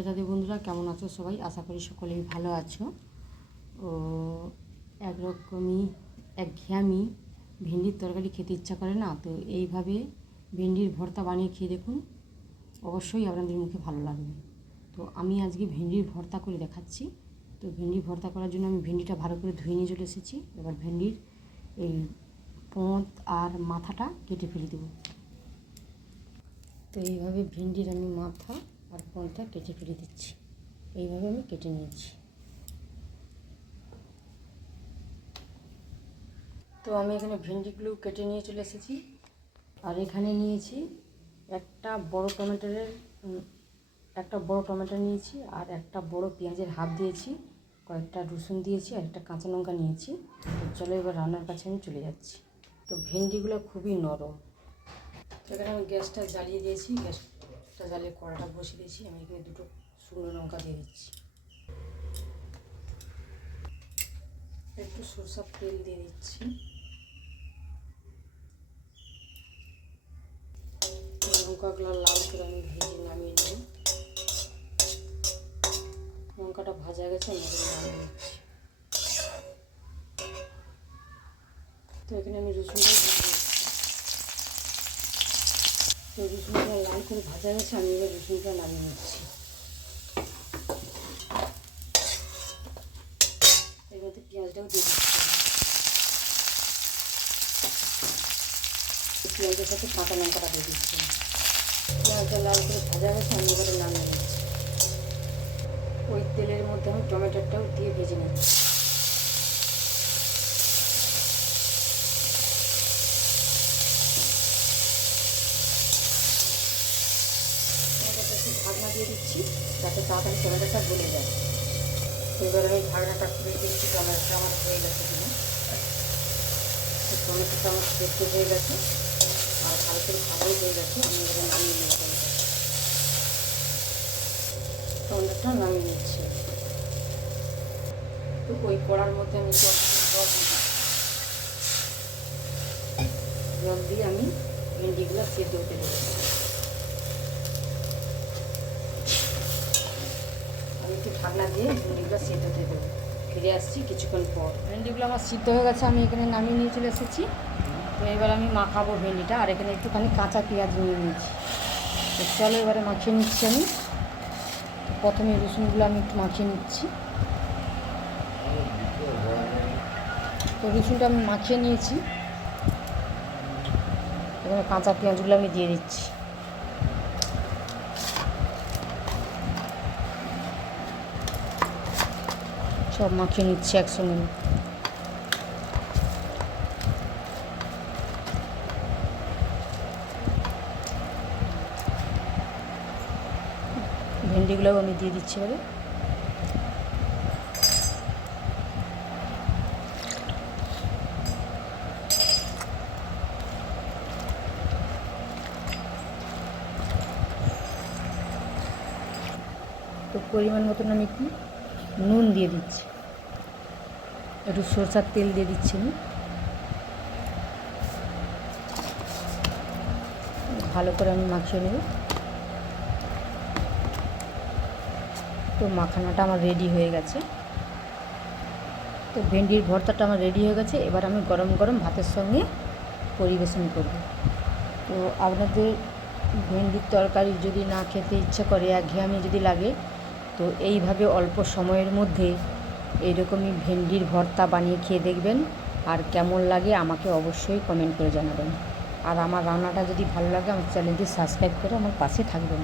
রাধে রাধে বন্ধুরা, কেমন আছো সবাই? আশা করি সকলেই ভালো আছো। ও একরকমই একঘেয়ামি ভেন্ডির তরকারি খেতে ইচ্ছা করে না, তো এইভাবে ভেন্ডির ভর্তা বানিয়ে খেয়ে দেখুন, অবশ্যই আপনাদের মুখে ভালো লাগবে। তো আমি আজকে ভেন্ডির ভর্তা করে দেখাচ্ছি। তো ভেন্ডির ভর্তা করার জন্য আমি ভেন্ডিটা ভালো করে ধুয়ে নিয়ে চলে এসেছি। এবার ভেন্ডির এই পোঁত আর মাথাটা কেটে ফেলে দেবো। তো এইভাবে ভেন্ডির আমি মাথা আর পোঁতটা কেটে ফেলে দিচ্ছি। এইভাবে আমি কেটে নিয়েছি। তো আমি এখানে ভেন্ডিগুলো কেটে নিয়ে চলে এসেছি। আর এখানে নিয়েছি একটা বড় টমেটো নিয়েছি, আর একটা বড় পেঁয়াজের হাফ দিয়েছি, কয়েকটা রসুন দিয়েছি, আর একটা কাঁচা লঙ্কা নিয়েছি। তো চলো এবার রান্নার কাছে আমি চলে যাচ্ছি। তো ভেন্ডিগুলো খুবই নরম। তো এখানে আমি গ্যাসটা জ্বালিয়ে দিয়েছি, গ্যাসটা জ্বালিয়ে কড়াটা বসিয়ে দিয়েছি। আমি এখানে দুটো শুকনো লঙ্কা দিয়ে দিচ্ছি, একটু সরষের তেল দিয়ে দিচ্ছি। লঙ্কাগুলো লাল করে আমি ভেজে নামিয়ে নেব। লঙ্কাটা ভাজা গেছে, আমি নামিয়ে নিচ্ছি। তো এখানে আমি রসুনটা ভেজে নিচ্ছি। তো রসুনটা লাল করে ভাজা গেছে, আমি এবার রসুনটা নামিয়ে নিচ্ছি। এর মধ্যে পেঁয়াজটাও দিয়ে দিচ্ছি। পেঁয়াজের সাথে কাঁচা লঙ্কাটা দিয়ে দিচ্ছি। পেঁয়াজটা লাল করে ভাজা গেছে, আমি এবারে নামিয়ে নিচ্ছি। ওই তেলের মধ্যে আমি টমেটোটাও দিয়ে ভেজে নিচ্ছি। টমেটোটা একটু ঢাকনা দিয়ে দিচ্ছি, যাতে তাড়াতাড়ি টমেটোটা গলে যায়। এবার আমি ঢাকনাটা খুলে দিচ্ছি, টমেটোটা আমার হয়ে গেছে কিনা। টমেটোটা আমার সেদ্ধ হয়ে গেছে আর ভালো করে ভালোই হয়ে গেছে। আমি এবার নামিয়ে নেব। টমেটোটা নামিয়ে নিচ্ছি। তো ওই কড়ার মধ্যে আমি জল দিয়ে আমি ভেন্ডিগুলো সেদ্ধ হতে দেবো। আমি একটু ঢাকনা দিয়ে ভেন্ডিগুলো সেদ্ধ হতে দেবো। ফিরে আসছি কিছুক্ষণ পর। ভেন্ডিগুলো আমার সিদ্ধ হয়ে গেছে, আমি এখানে নামিয়ে নিয়ে চলে এসেছি। তো এবার আমি মাখাবো ভেন্ডিটা, আর এখানে একটুখানি কাঁচা পেঁয়াজ নিয়ে নিয়েছি। তো চলো এবারে মাখিয়ে নিচ্ছি আমি। তো প্রথমে রসুনগুলো আমি একটু মাখিয়ে নিচ্ছি। তো রসুনটা আমি মাখিয়ে নিয়েছি, এবার কাঁচা পেঁয়াজগুলো আমি দিয়ে দিচ্ছি। সব মাখিয়ে নিচ্ছি একসঙ্গে। ভেন্ডিগুলোও আমি দিয়ে দিচ্ছি এবারে। তো পরিমাণ মতন আমি একটু নুন দিয়ে দিচ্ছি, একটু সরষের তেল দিয়ে দিচ্ছি আমি। ভালো করে আমি মাখিয়ে নেব। তো মাখানাটা আমার রেডি হয়ে গেছে। তো ভেন্ডির ভর্তাটা আমার রেডি হয়ে গেছে। এবার আমি গরম গরম ভাতের সঙ্গে পরিবেশন করব। তো আপনাদের ভেন্ডির তরকারি যদি না খেতে ইচ্ছা করে, একঘেয়েমি যদি লাগে, তো এইভাবে অল্প সময়ের মধ্যে এইরকমই ভেন্ডির ভর্তা বানিয়ে খেয়ে দেখবেন। আর কেমন লাগে আমাকে অবশ্যই কমেন্ট করে জানাবেন। আর আমার রান্নাটা যদি ভালো লাগে, আমার চ্যানেলটি সাবস্ক্রাইব করে আমার পাশে থাকবেন।